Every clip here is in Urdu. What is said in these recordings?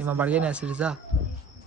Imam Bargain Nasir Reza.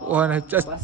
وانا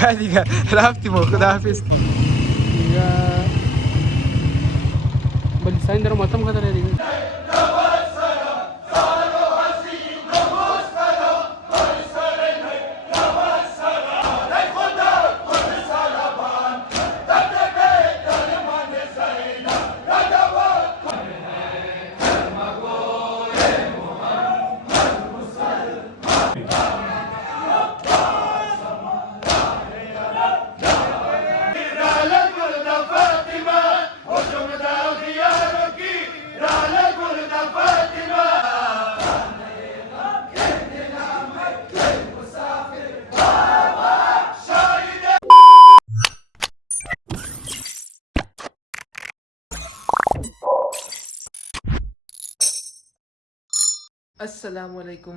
يا دي رافتی مو خدا حافظ Ya bali sain daro matam kata dari السلام علیکم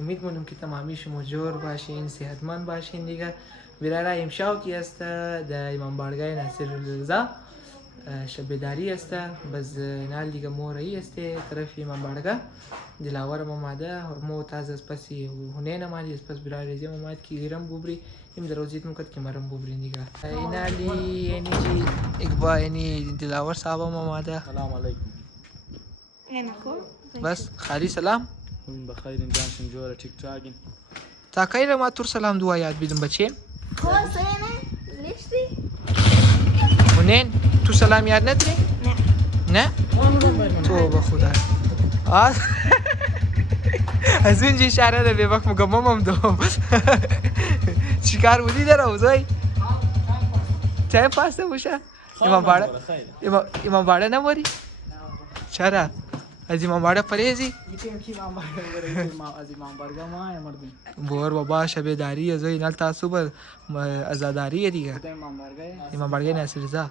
امید مونم که تمامی شما جور باشین صحتمند باشین دیگه. برای امشب کی است در امام بارگاه ناصر رضا شبیداری است بس نال دیگه مورایی است طرف امام بارگاه دلاور ماماده معتز از پسی هنین مالی از پس برای رضا ماماد کی گرم بوبری ام دروزیت مکت کی مرم بوبری دیگه اینالی یعنی چی اکبا یعنی دلاور صاحب ماماده. السلام عليكم. بس خالی سلام. من بخير انجان شنجوره تيك تاكين. تا کایره ما تور سلام دعا یاد بیدم بچه. خلاص أنا ليش دي؟ هنین تو سلام یاد نداری؟ نه. تو با خدا. از اونجا اشاره ده به وقت مگمم دوم. چیکار بودی در اوضاعی؟ چای پاسته باشه. امام باڑه نموری؟ چرا؟ از امام باڑه پریزی؟ يتم كي ما بارغ از امام بارگاه ما يا مردين. بور بابا شبیداری از این تا صبح ازاداری دیگه. امام بارگاه. امام بارگاه ناصر رضا.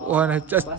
وانا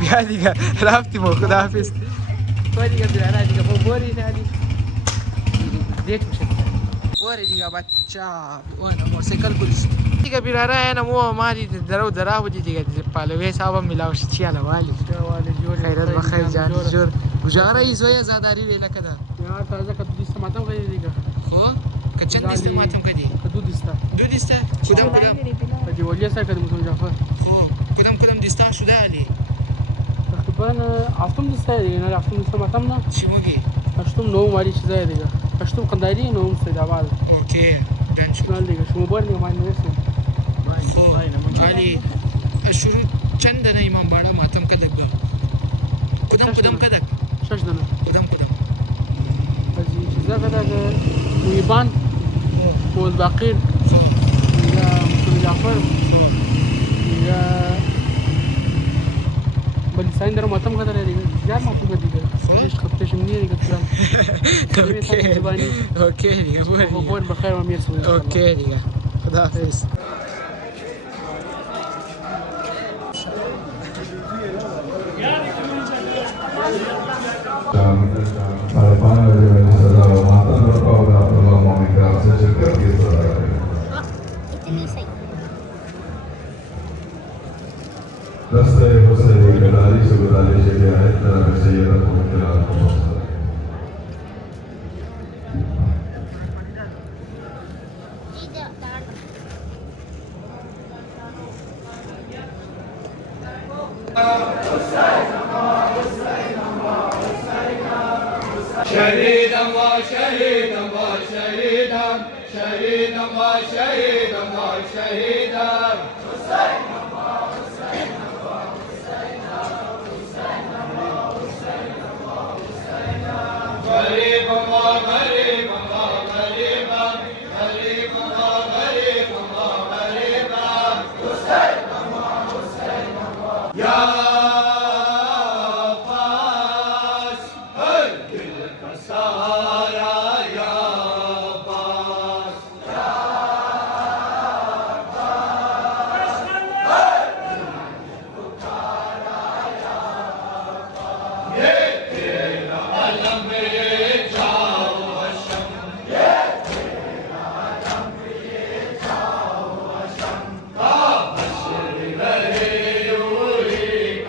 بیا دیگه رفتی مو خدا حافظ. تو دیگه بیارا دیگه بوری نه دیگه. دیت میشه. بوری دیگه بچه وانا موتورسیکل پلیس. دیگه بیارا انا مو مالی درا بودی دیگه پالوی صاحب میلاوش چی الا والی. خیرت بخیر جان جور. گزاره ای زوی زاداری ویلا کدا. ya taza kat dista matam kata dari خو کچن دست ماتم کدی. kadu dista دو دسته کدام kaji waliya sa kadu mutum Jafar خو کدام دسته شده علی. تقريبا عفتم دستا يعني عفتم دستا matam na چی موگی؟ ashtum no mari chizay diga ashtum qandari no mustadabad okay Danish. شمال diga شما بار ni man nesin خب علی شروع چند دنه امام باڑا ماتم کدک با کدام کدک shash dana کدام kaji chizay kada wiban wal baqir ya mutum Jafar ya bali sain daro matam kata dari jar matam kata diga ليش خبتش مني قلت له اوکی دیگه هو بور بخير وامير سوي اوکی دیگه خدا حافظ. Rasta e vostre di canali, segurali, scegliere, la messiera, come la conosco. شهيدا وشهيدا وشهيدا شهيدا وشهيدا وشهيدا غريبا وغريبا وغريبا غريبا وغريبا وغريبا حسينا وحسينا يا عباس هد الكسارى يا عباس يا عباس هد الفقراء يا عباس يدينا علم يجاو الشم يدينا علم يجاو الشم كابشر لي يوريك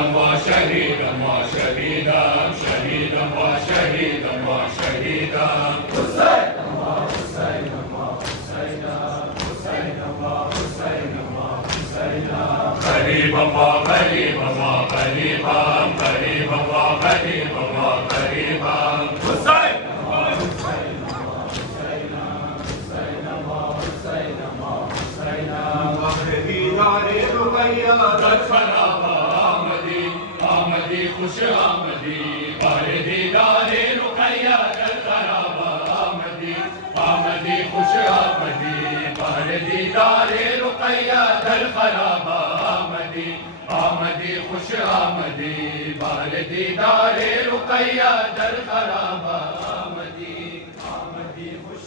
شهيدا وشهيدا وشهيدا شهيدا وشهيدا وشهيدا حسينا وحسينا وحسينا حسينا وحسينا وحسينا قريبا وقريبا وقريبا قريبا وقريبا وقريبا حسينا وحسينا وحسينا حسينا وحسينا وحسينا مغربي دار رقيا خراب آمدی آمدی خوش آمدی والدی دار رقیہ در خراب آمدی آمدی خوش آمدی والدی دار رقیہ در خراب آمدی آمدی خوش آمدی والدی دار رقیہ در خراب آمدی آمدی خوش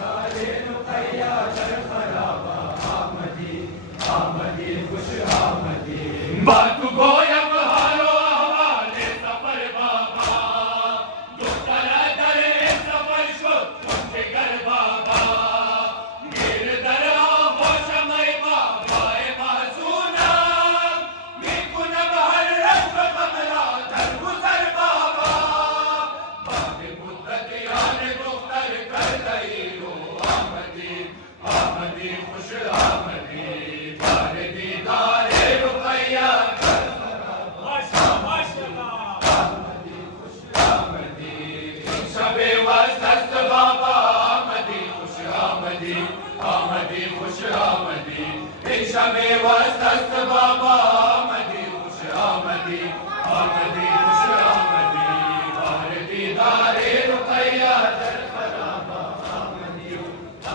دار رقیہ در خراب آمدی آمدی خوش آمدی بات گویم حال و احوال سفر بابا دوترا در سفر شد جگر بابا گیر در آغوشم ای بابا معزونم میکنم هر رنگ غم را در گذر بابا بعد مدت یاد دختر کرده ای رو آمدی آمدی خوش آمدی والدی دار رقیہ آمدی خوش آمدی این شب وصل است بابا آمدی خوش آمدی آمدی خوش آمدی این شب وصل است بابا آمدی خوش آمدی آمدی خوش آمدی والدی دار رقیہ در خراب آمدی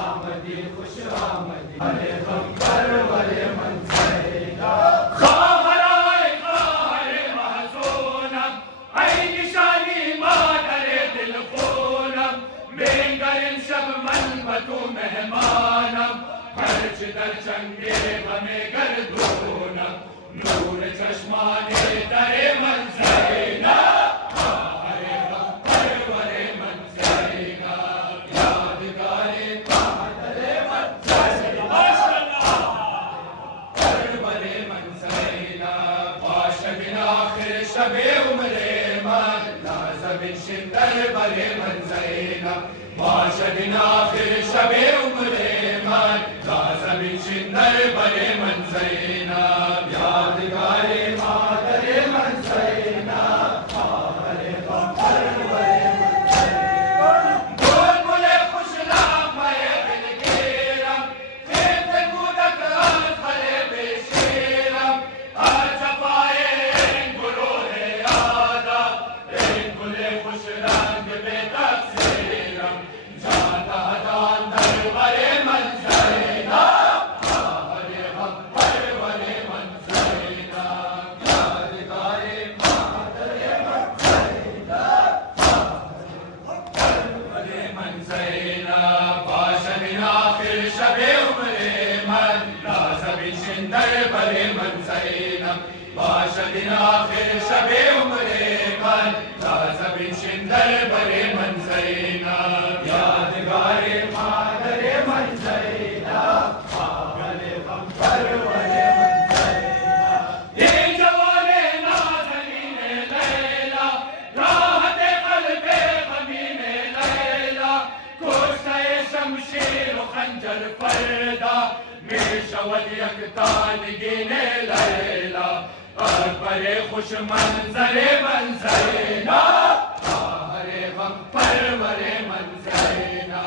آمدی خوش آمدی ارے غم پرور منظرینا خواهرای خواهر محزونم ای نشانی مادر دل خونم بنگر امشب من و تو مهمانم هرچه در جنگ غم گردونم نور چشمان در منظرینا خواهر غم پرور منظرینا یادگار مادر پرور منظرینا باشد این آخر شب عمر من لازم شندر بر منظرینا باشد این آخر شب عمر من لازم شندر بر منظرینا یادگار مادر منظرینا خواهر غم پرور بلبل خوش نغمه دلگیرم طفل کودک از قلب شیرم از جفای این گروه یادا این گل خوش رنگ به تقصیرم جان دادان در بر منظرینا خواهر غم پرور منظرینا یادگار مادر منظرینا منظرینا باشد این آخر شب عمر من لازم شندر بر منظرینا باشد این آخر شب عمر من لازم شندر بر منظرینا یادگار مادر منظرینا خواهر غم پرور منظرینا این جوان نازنین لیلا راحت قلب غمین لیلا کشته شمشیر و خنجر فردا می شود یک تانگین لیلا اکبر خوش منظر منظرینا خواهر غم پرور منظرینا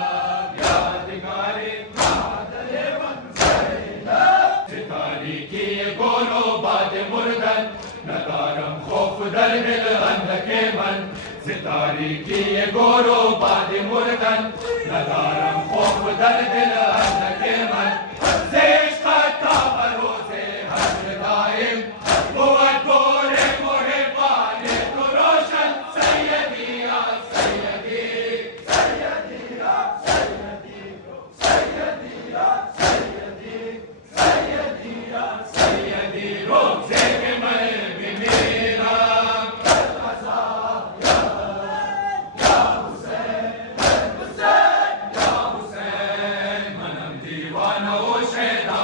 یادگار مادر منظرینا ستاریکی گل و باد مردن ندارم خوف در دل اندک من ستاریکی گل و باد مردن ندارم خوف در دل اندک من زیش تا بروز حشر دائم بود دور محبان تو روشن سیدی یا سیدی سیدی یا سیدی سیدی یا سیدی سیدی یا سیدی روزه که من بمیرم یا حسین یا حسین منم دیوانه و شیدا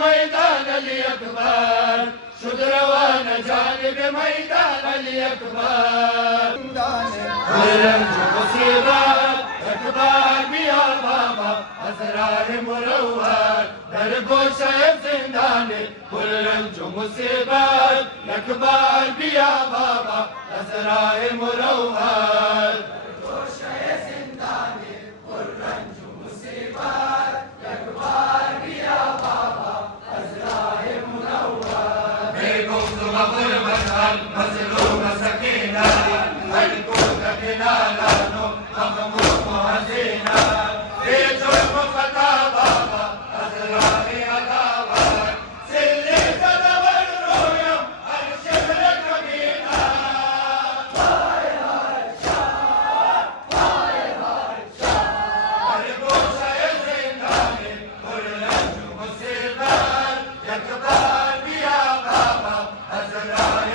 ميدان الأكبر شد روانا جانب ميدان الأكبر ورنج مصيبات أكبر بيا بابا أسرار مرور دربوش زنداني ورنج مصيبات أكبر بيا بابا أسرار مرور مظلوم سكينة ملكوت كنانة مغموم هزينة في جرم خطا بابا أزراري أداوات سلي تدبر رويم الشبر كبيرة مربوش يزيناني كل مصيبات يكبر بيا بابا أزراري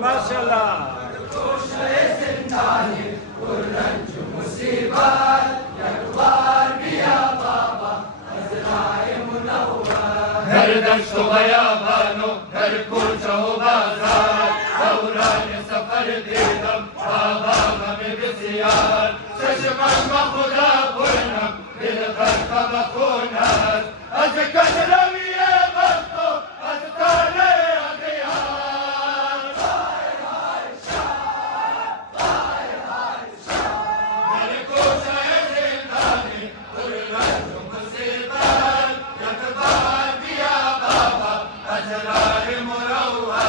ما شاء الله دشت و بیابان و در کوچه و بازار دوران سفر دیدم بابا غم بسیار چشمم با خدا پرنم دل غرق بخونت از کجروی بخت و از تانه اغیار در کوچه زندانی پر رنج و مصیبت یکبار بیا بابا اسرار مرور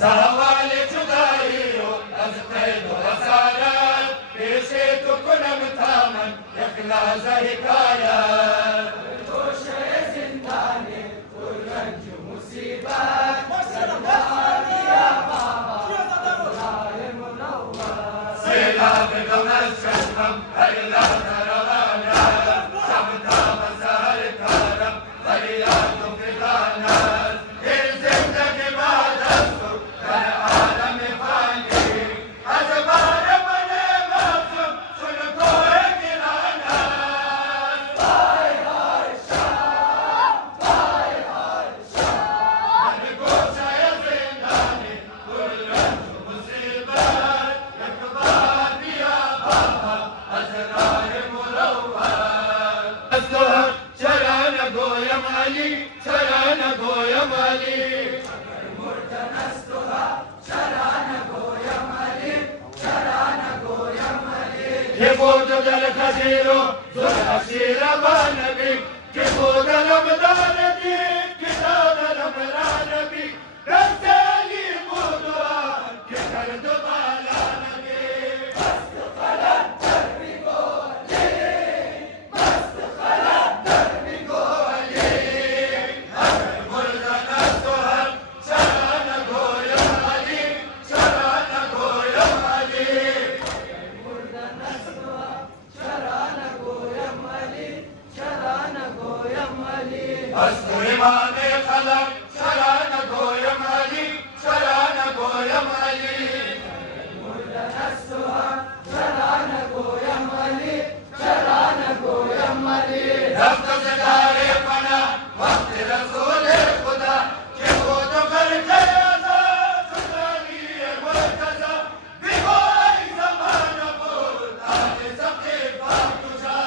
زوال جدایی و از قید و اسارت پیشی تو کنم تامن یک لحظه حکایت توشه زندانی پر رنج و مصیبت سیلاب غم از چشمم ای لحظه روانت شب تا مسار کارم فریاد و فغانت این زندگی بعد از تو در عالم فانی از بار من مفتون چون کوه گرانت وای وای شب وای وای شب در گوشه زندانی پر رنج و مصیبت یکبار بیا بابا اسرار مرور الظهر چرا نگویم علی چرا نگویم علی که بود در خزیر و زر اسیر با نبی که بود رمضان دی که داد رمضان نبی دست علی بود که کرد بالا نبی مست خلط در میگولی مست خلط در میگولی اگر مردن از تو هم چرا نگویم علی چرا نگویم علی از تو ایمان خلق چرا نگویم علی چرا نگویم علی مردن از تو هم چرا نگویم علی چرا نگویم علی رفت زدار فنا وقت رسول خدا که بود غرق عذاب سلطانی مرتضی بگو ای زمان بود آل سبقی پاک تجا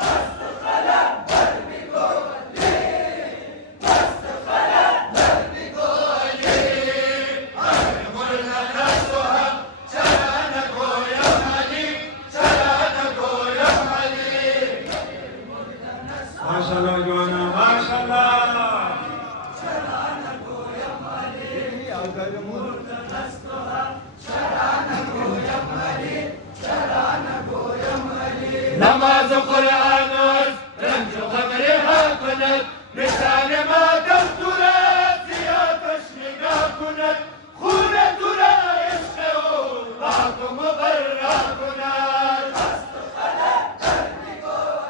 مست خلق در میگولی مست خلق در میگولی اگر مردن از تو هم چرا نگویم علی چرا نگویم علی ماشاءالله جوانا ماشاءالله نماز قرآن است رنج و خبری ها کند نشان ما دم تو را زیادش نگاه کند خون تو را عشق او پاک و مبرا کند مست و خلق در میگولی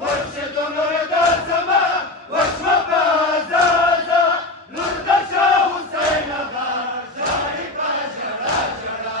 فرشد نرد سما وشم بازازا نرد شاه حسین غار شاہی کا جڑا جڑا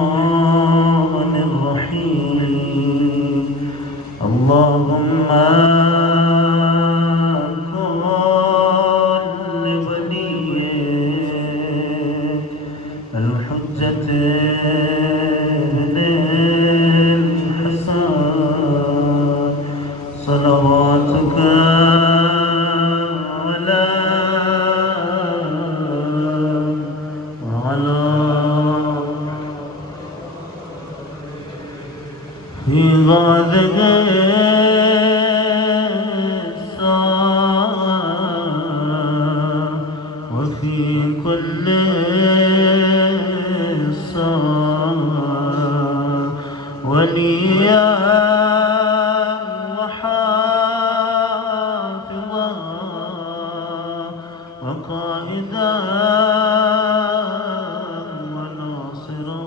الرحمن الرحيم اللهم كن لولي الحجة الحسن صلواتك ولا على في غادق الساعة وفي كل الساعة وليا وحافظا وقائدا وناصرا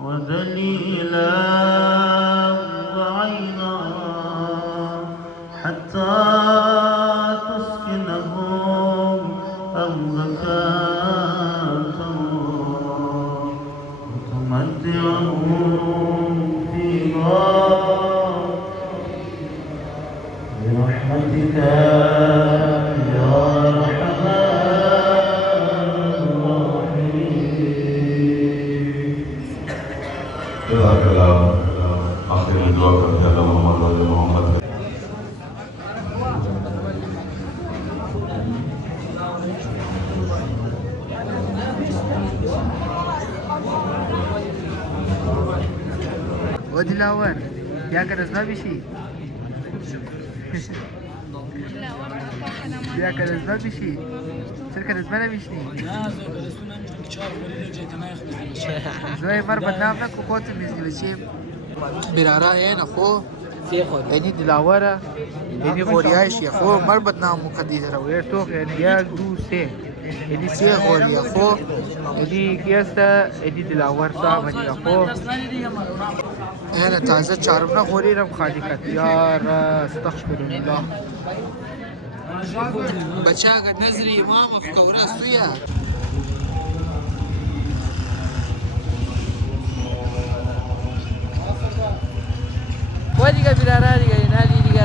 وذليلا وعينا حتى تسكنهم أرضك وتمتعهم فيها برحمتك يا أرحم الراحمين. جزاك الله آخر الدعاء کرتے ہیں محمد وعلى محمد. ودلاور یا که رزبا بشی یا که رزبا بشی چرا که رزبا نمیشنی زوی مر بدنام نکو خود میزنی بچیم برارا این خو یعنی دلاوره یعنی غوریایش یا خو مر بدنام مقدیس رو یر توق یعنی یک دو سه یعنی سه غوری یا خو یعنی کیستا یعنی دلاور صاحب یا خو أنا تازه شعرنا غوريرم خالي كت يا استغفر الله بچا نظري امام في كورا سويا ودي كبيرة دي نادي دي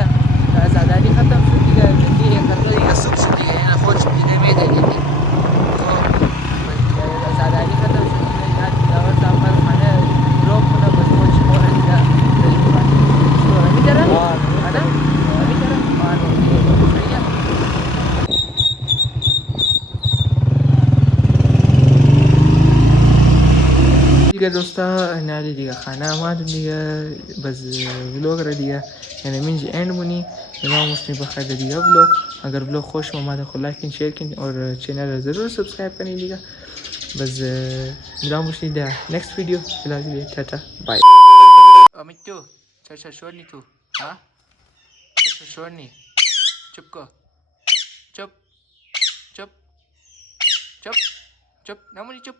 زادالي ختم شو دي دي كتو دي سب شو دي انا خوش دي ميدا دي زادالي ختم شو دي نادي داور سامر خانه روب كنا بس خوش مورا دي دیگه دوستا نادي دیگه خانه ما دیگه بس ولوگ را دیگه یعنی منجی اند مونی نام مسلم بخیر دیگه ولوگ اگر ولوگ خوش اومد خود لایک کن شیر کن اور چینل را ضرور سبسکرایب کنید دیگه بس نام مسلم ده نیکست ویدیو فیلال تاتا بای امید تو چشا شورنی تو ها چشا شورنی چپ کو چپ چپ چپ چپ نمونی چپ